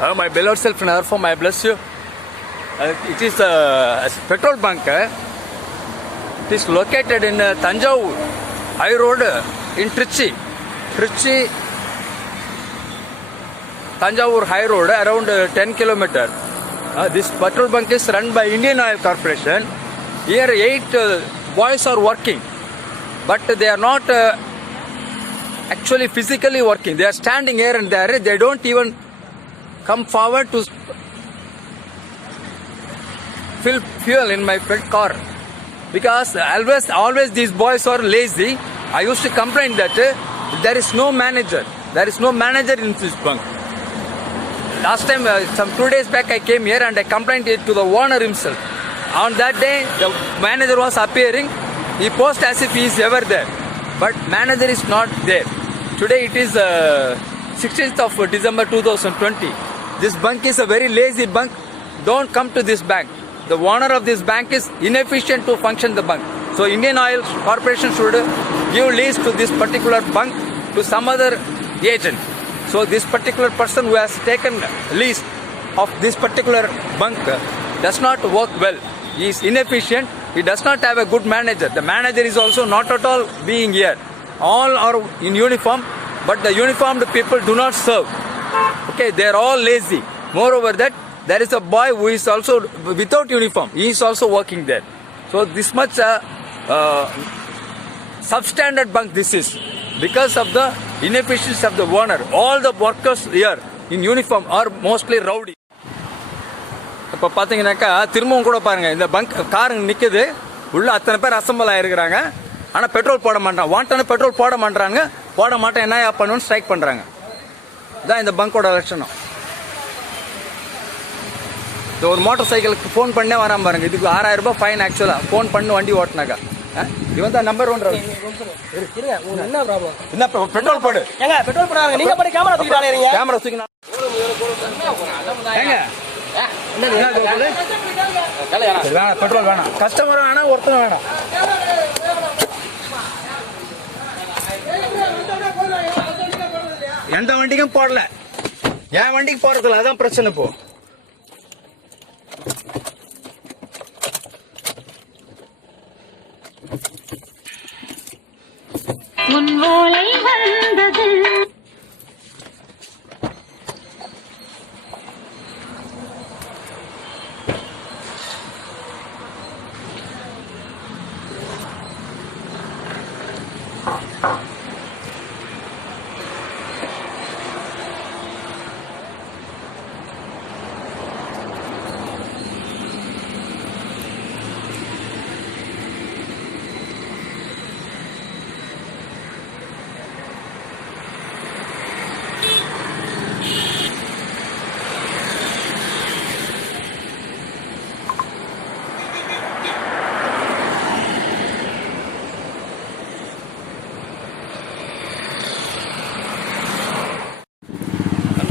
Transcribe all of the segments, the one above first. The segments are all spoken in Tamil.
My beloved self and therefore I bless you. It is a petrol bunk. It is located in Tanjavur High Road in Trichy. Tanjavur High Road around 10 kilometers. This petrol bunk is run by Indian Oil Corporation. Here 8 boys are working, but they are not actually physically working. They are standing here and there. They don't even come forward to fill fuel in my car, because always these boys are lazy. I used to complain that there is no manager. There is no manager in this bunk. Last time, some 2 days back, I came here and I complained it to the owner himself. On that day, the manager was appearing. He posed as if he is ever there, but manager is not there. Today it is 16th of December 2020. This bunk is a very lazy bunk. Don't come to this bank. The owner of this bank is inefficient to function the bank. So Indian Oil Corporation should give lease to this particular bunk to some other agent. So this particular person who has taken lease of this particular bunk does not work well. He is inefficient. He does not have a good manager. The manager is also not at all being here. All are in uniform, but the uniformed people do not serve. Okay, they are all lazy. Moreover that, there is a boy who is also without uniform. He is also working there. So this much substandard bunk this is, because of the inefficiency of the owner. All the workers here in uniform are mostly rowdy. இப்போ பார்த்தீங்கன்னாக்கா திரும்பவும் கூட பாருங்கள், இந்த பங்க் காருங்க நிற்குது, உள்ள அத்தனை பேர் அசம்பிள் ஆகிருக்கிறாங்க. ஆனால் பெட்ரோல் போட மாட்டாங்க. வாண்டான பெட்ரோல் போட மாட்டாங்க. போட மாட்டேன் என்ன பண்ணணும்னு ஸ்ட்ரைக் பண்ணுறாங்க. இதான் இந்த பங்கோட லட்சணம். இந்த ஒரு மோட்டார் சைக்கிளுக்கு ஃபோன் பண்ணே வராமல் பாருங்க. இதுக்கு 6000 ரூபாய் ஃபைன். ஆக்சுவலாக ஃபோன் பண்ணி வண்டி ஓட்டினாக்கா இவன் தான் நம்பர் 1. என்ன ப்ராப்ளம்? என்ன பெட்ரோல் போடு. ஏங்க பெட்ரோல் போடாங்க. நீங்க போய் கேமரா தூக்கிட்டாங்க. கேமரா தூக்கினா ஏங்க பெட்ரோல் வேணாம். கஸ்டமர் வேணாம், ஒருத்தர் வேணாம். எந்த வண்டிக்கும் போடல, என் வண்டிக்கு போறதில்ல. அதான் பிரச்சனை. இப்போ முன்மூலை வந்தது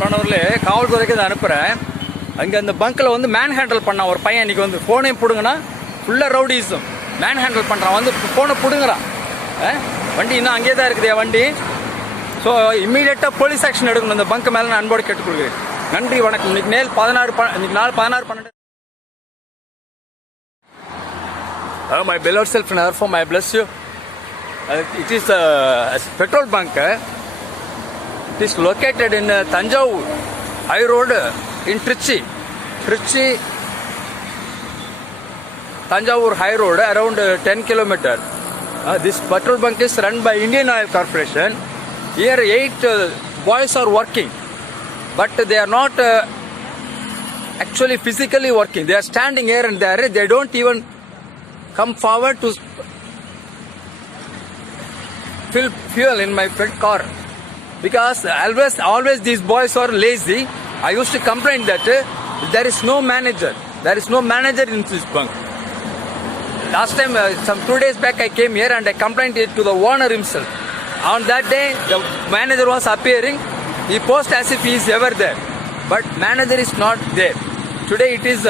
மாணவர்களே, காவல்துறைக்கு இதை அனுப்புகிறேன். அங்கே அந்த பங்க்கில் வந்து மேன் ஹேண்டில் பண்ணான் ஒரு பையன். இன்றைக்கி வந்து ஃபோனையும் பிடுங்கினா, ஃபுல்லாக ரவுடிசம். மேன் ஹேண்டில் பண்ணுறான், வந்து ஃபோனை பிடுங்குறான். வண்டி இன்னும் அங்கேயே தான் இருக்குது வண்டி. ஸோ இம்மீடியட்டாக போலீஸ் ஆக்ஷன் எடுக்கணும் இந்த பங்க் மேலே நான் அன்போடு கேட்டுக்கொள்கிறேன். நன்றி, வணக்கம். இன்னைக்கு நாள் 16-12. My beloved self and therefore I bless you. It is a petrol bunk. It is located in Tanjavur High Road in Trichy. Tanjavur High Road around 10 kilometers. This petrol bunk is run by Indian Oil Corporation. Here 8 boys are working, but they are not actually physically working. They are standing here and there. They don't even come forward to fill fuel in my car, because always these boys are lazy. I used to complain that there is no manager. There is no manager in this bunk. Last time, some 2 days back, I came here and I complained it to the owner himself. On that day, the manager was appearing. He posed as if he is ever there, but manager is not there. Today it is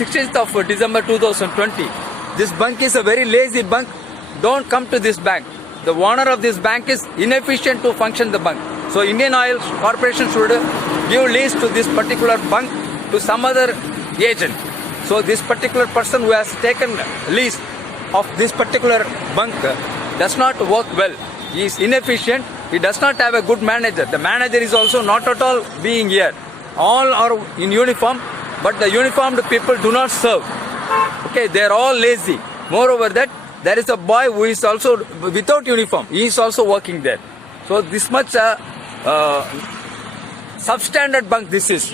16th of December 2020. This bunk is a very lazy bunk. Don't come to this bank. The owner of this bank is inefficient to function the bank. So Indian Oil Corporation should give lease to this particular bunk to some other agent. So this particular person who has taken lease of this particular bunk does not work well. He is inefficient. He does not have a good manager. The manager is also not at all being here. All are in uniform, but the uniformed people do not serve. Okay, they are all lazy. Moreover that, there is a boy who is also without uniform. He is also working there. So this much substandard bunk this is.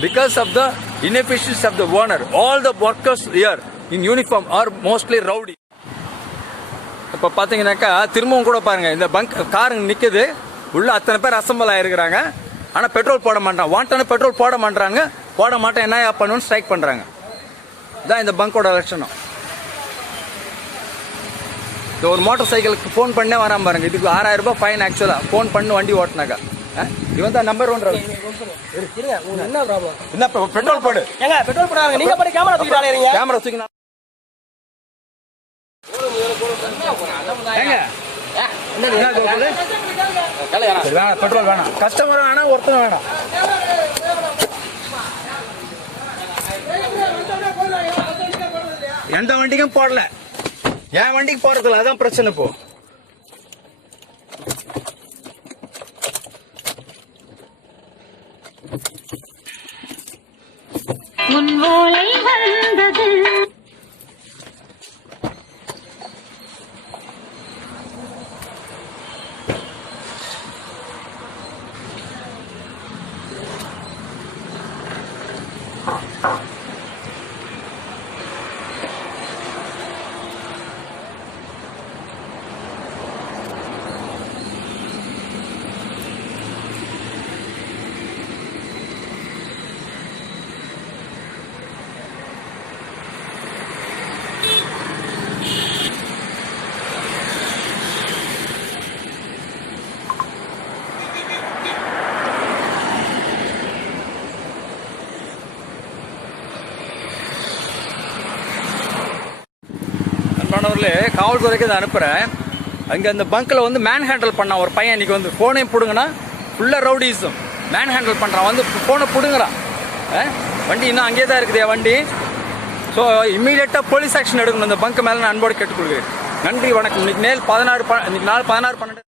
Because of the inefficiency of the owner. All the workers here in uniform are mostly rowdy. இப்போ பார்த்தீங்கன்னாக்கா திரும்பவும் கூட பாருங்க, இந்த பங்க் காருங்க நிற்குது, உள்ள அத்தனை பேர் அசம்பிள் ஆகிருக்கிறாங்க. ஆனால் பெட்ரோல் போட மாட்டாங்க. வாண்டான பெட்ரோல் போட மாட்டாங்க. போட மாட்டேன் என்ன பண்ணணும்னு ஸ்ட்ரைக் பண்ணுறாங்க. இதான் இந்த பங்கோட லட்சணம். இந்த ஒரு மோட்டார் சைக்கிளுக்கு ஃபோன் பண்ணே வராம பாருங்க. இதுக்கு 6000 ரூபாய் ஃபைன் ஆக்சுவலாக ஃபோன் பண்ணி வண்டி ஓட்டினாக்கா. இவன் தான் நம்பர் 1. இருங்க, உங்களுக்கு என்ன ப்ராப்ளம்? என்ன பெட்ரோல் போடு. ஏங்க பெட்ரோல் போடாங்க, நீங்க பாட்டு கேமரா தூக்கிட்டு அலையறீங்க. கேமரா தூக்கி பெட்ரோல் வேணாம், கஸ்டமர் வேணாம், ஒருத்தர் வேணாம். எந்த வண்டிக்கும் போடல, என் வண்டிக்கு போறதில்ல, அதான் பிரச்சனை. இப்போ உன் ஓலை வந்தது மாணவர்களே, காவல்துறைக்கு இதை அனுப்புகிறேன். அங்கே அந்த பங்க்கில் வந்து மேன் ஹேண்டில் பண்ணான் ஒரு பையன். இன்றைக்கி வந்து ஃபோனே பிடுங்கினா ஃபுல்லாக ரவுடிசம். மேன் ஹேண்டில் பண்ணுறான், வந்து ஃபோனை பிடுங்குறான். வண்டி இன்னும் அங்கேயே தான் இருக்குது வண்டி. ஸோ இம்மீடியட்டாக போலீஸ் ஆக்ஷன் எடுக்கணும் இந்த பங்க் மேலே நான் அன்போடு கேட்டுக்கொள்கிறேன். நன்றி, வணக்கம். இன்னைக்கு நாள் 16 12